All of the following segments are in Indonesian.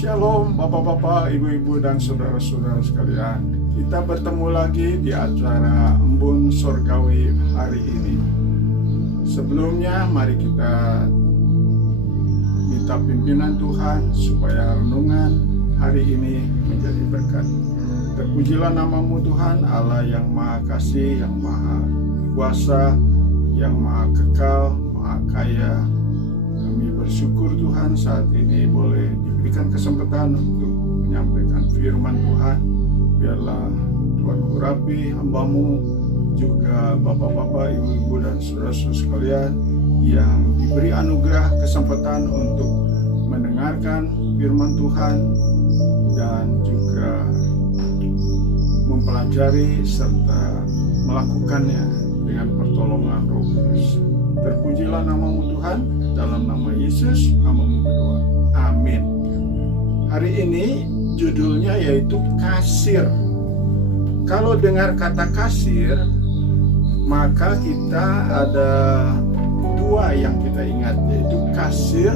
Shalom Bapak-bapak, Ibu-ibu, dan saudara-saudara sekalian. Kita bertemu lagi di acara Embun Sorgawi hari ini. Sebelumnya mari kita minta pimpinan Tuhan supaya renungan hari ini menjadi berkat. Terpujilah namamu Tuhan, Allah yang Maha Kasih, yang Maha Kuasa, yang Maha Kekal, Maha Kaya. Kami bersyukur Tuhan saat ini boleh diberikan kesempatan untuk menyampaikan firman Tuhan. Biarlah Tuhan urapi hamba-Mu, juga Bapak-bapak, Ibu-ibu, dan saudara-saudara sekalian yang diberi anugerah kesempatan untuk mendengarkan firman Tuhan dan juga mempelajari serta melakukannya dengan pertolongan Roh Kudus. Terpujilah namamu Tuhan, dalam nama Yesus hamba-Mu berdoa. Amin. Hari ini judulnya yaitu kasir. Kalau dengar kata kasir, maka kita ada dua yang kita ingat, yaitu kasir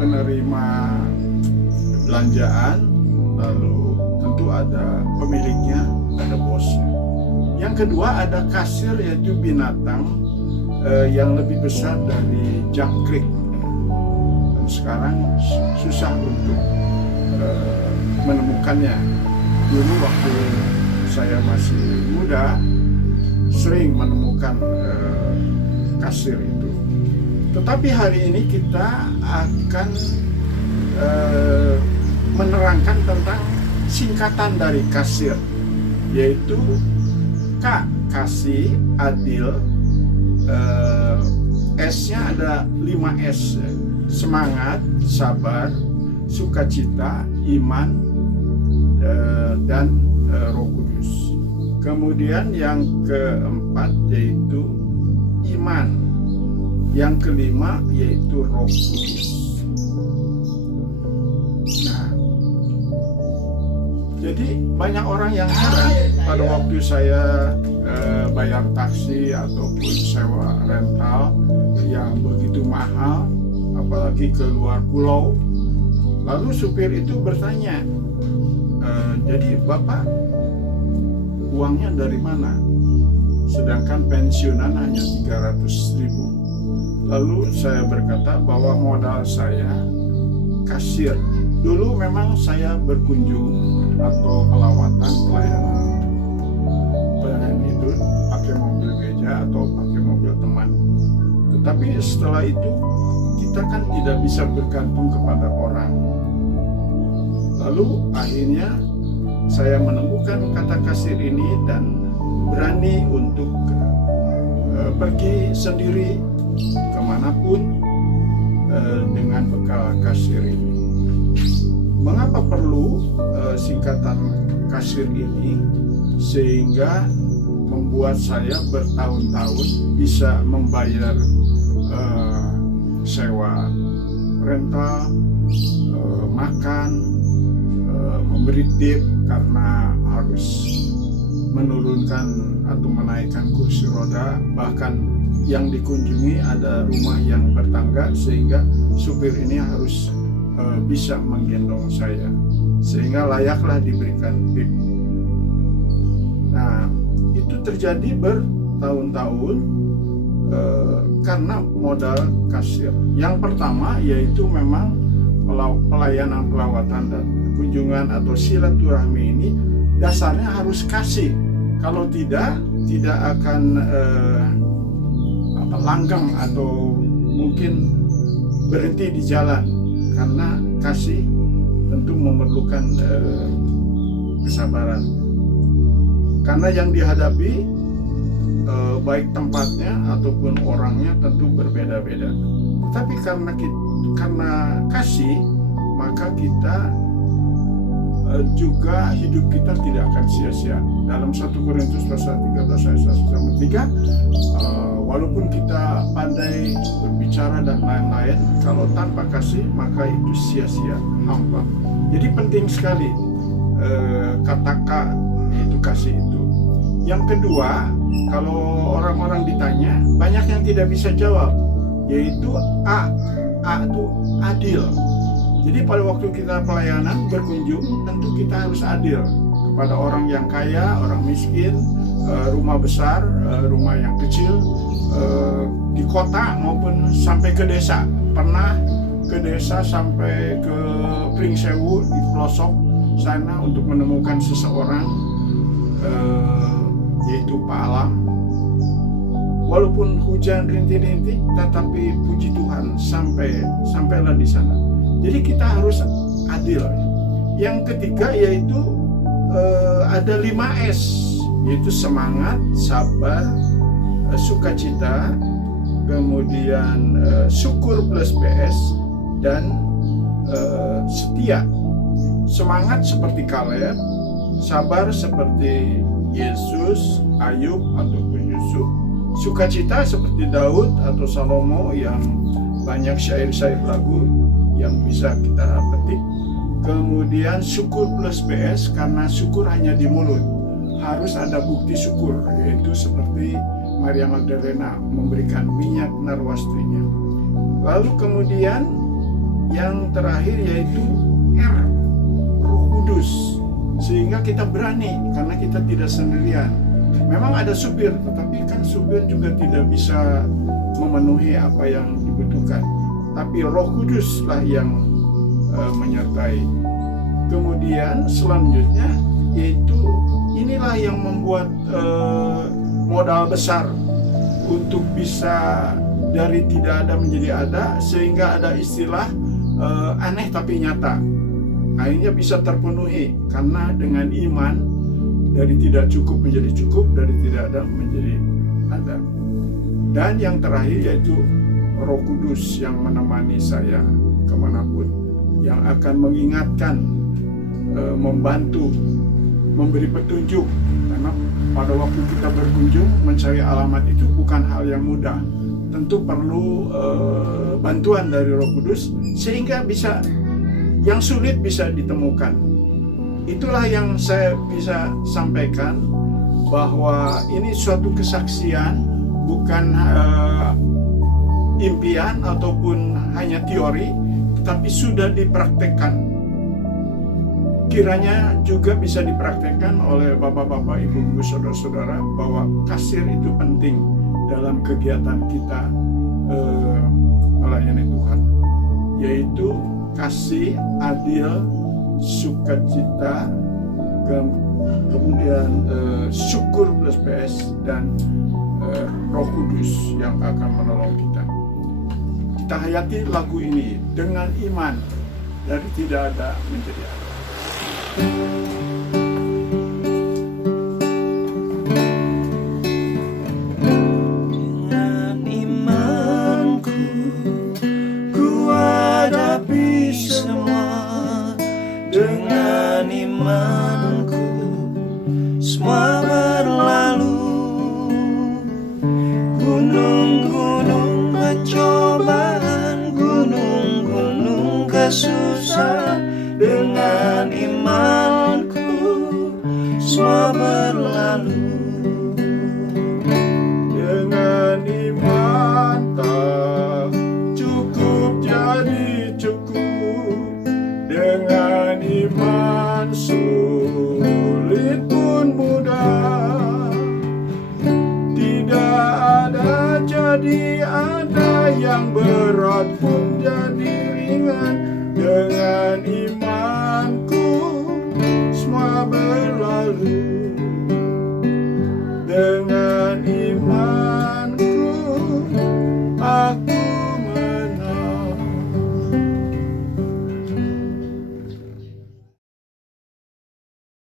penerima belanjaan, lalu tentu ada pemiliknya, ada bosnya. Yang kedua ada kasir, yaitu binatang yang lebih besar dari jangkrik. Dan sekarang susah untuk menemukannya. Dulu waktu saya masih muda sering menemukan kasir itu. Tetapi hari ini kita akan menerangkan tentang singkatan dari kasir, yaitu K, kasih, adil. S-nya ada 5 S, semangat, sabar, sukacita, iman, dan Roh Kudus. Kemudian yang keempat yaitu iman, yang kelima yaitu Roh Kudus. Nah, jadi banyak orang yang heran pada waktu saya bayar taksi ataupun sewa rental yang begitu mahal, apalagi ke luar pulau. Lalu supir itu bertanya, jadi Bapak uangnya dari mana? Sedangkan pensiunan hanya 300.000. Lalu saya berkata bahwa modal saya kasir. Dulu memang saya berkunjung atau pelawatan pelayanan itu pakai mobil gereja atau pakai mobil teman. Tetapi setelah itu kita kan tidak bisa bergantung kepada orang. Lalu akhirnya saya menemukan kata kasir ini dan berani untuk pergi sendiri kemanapun dengan bekal kasir ini. Mengapa perlu singkatan kasir ini? Sehingga membuat saya bertahun-tahun bisa membayar sewa rental, makan, memberi tip karena harus menurunkan atau menaikkan kursi roda. Bahkan yang dikunjungi ada rumah yang bertangga, sehingga supir ini harus bisa menggendong saya, sehingga layaklah diberikan tip. Nah, itu terjadi bertahun-tahun karena modal kasir. Yang pertama yaitu memang pelayanan pelawatan dan kunjungan atau silaturahmi ini dasarnya harus kasih. Kalau tidak akan langgang atau mungkin berhenti di jalan, karena kasih tentu memerlukan kesabaran. Karena yang dihadapi baik tempatnya ataupun orangnya tentu berbeda-beda. Tetapi karena kasih, maka kita juga hidup kita tidak akan sia-sia. Dalam 1 Korintus pasal 13 ayat 1-3, walaupun kita pandai berbicara dan lain-lain, kalau tanpa kasih maka itu sia-sia, hampa. Jadi penting sekali kata itu kasih itu. Yang kedua, kalau orang-orang ditanya, banyak yang tidak bisa jawab, yaitu A itu adil. Jadi pada waktu kita pelayanan berkunjung, tentu kita harus adil kepada orang yang kaya, orang miskin, rumah besar, rumah yang kecil, di kota maupun sampai ke desa. Pernah ke desa sampai ke Pringsewu di pelosok sana untuk menemukan seseorang, yaitu Pak Alam. Walaupun hujan rintik-rintik, tetapi puji Tuhan sampailah di sana. Jadi kita harus adil. Yang ketiga yaitu ada 5S, yaitu semangat, sabar, sukacita, kemudian syukur plus PS, dan setia. Semangat seperti Kaleb, sabar seperti Yesus, Ayub ataupun Yusuf, sukacita seperti Daud atau Salomo yang banyak syair-syair lagu yang bisa kita petik. Kemudian syukur plus PS, karena syukur hanya di mulut, harus ada bukti syukur, yaitu seperti Maria Magdalena memberikan minyak narwastrinya. Lalu kemudian yang terakhir yaitu R, Roh Kudus, sehingga kita berani karena kita tidak sendirian. Memang ada supir, tetapi kan supir juga tidak bisa memenuhi apa yang dibutuhkan. Tapi Roh Kuduslah yang menyertai. Kemudian selanjutnya yaitu inilah yang membuat modal besar untuk bisa dari tidak ada menjadi ada, sehingga ada istilah aneh tapi nyata. Akhirnya bisa terpenuhi karena dengan iman dari tidak cukup menjadi cukup, dari tidak ada menjadi ada. Dan yang terakhir yaitu Roh Kudus yang menemani saya kemanapun, yang akan mengingatkan, membantu, memberi petunjuk. Karena pada waktu kita berkunjung mencari alamat itu bukan hal yang mudah. Tentu perlu bantuan dari Roh Kudus sehingga bisa yang sulit bisa ditemukan. Itulah yang saya bisa sampaikan, bahwa ini suatu kesaksian, bukan impian ataupun hanya teori, tetapi sudah dipraktekkan. Kiranya juga bisa dipraktekkan oleh bapak-bapak, ibu-ibu, saudara-saudara, bahwa kasih itu penting dalam kegiatan kita melayani Tuhan, yaitu kasih, adil, sukacita, kemudian syukur plus PS, dan Roh Kudus yang akan menolong kita. Kita hayati lagu ini dengan iman, dari tidak ada menjadi ada. Dengan imanku ku hadapi semua. Dengan imanku semua berlalu. Gunung-gunung pencobaan, gunung-gunung kesusahan, dengan imanku semua berlalu. Dengan iman tak cukup jadi cukup, dengan iman sulit pun mudah, tidak ada jadi ada, yang berat pun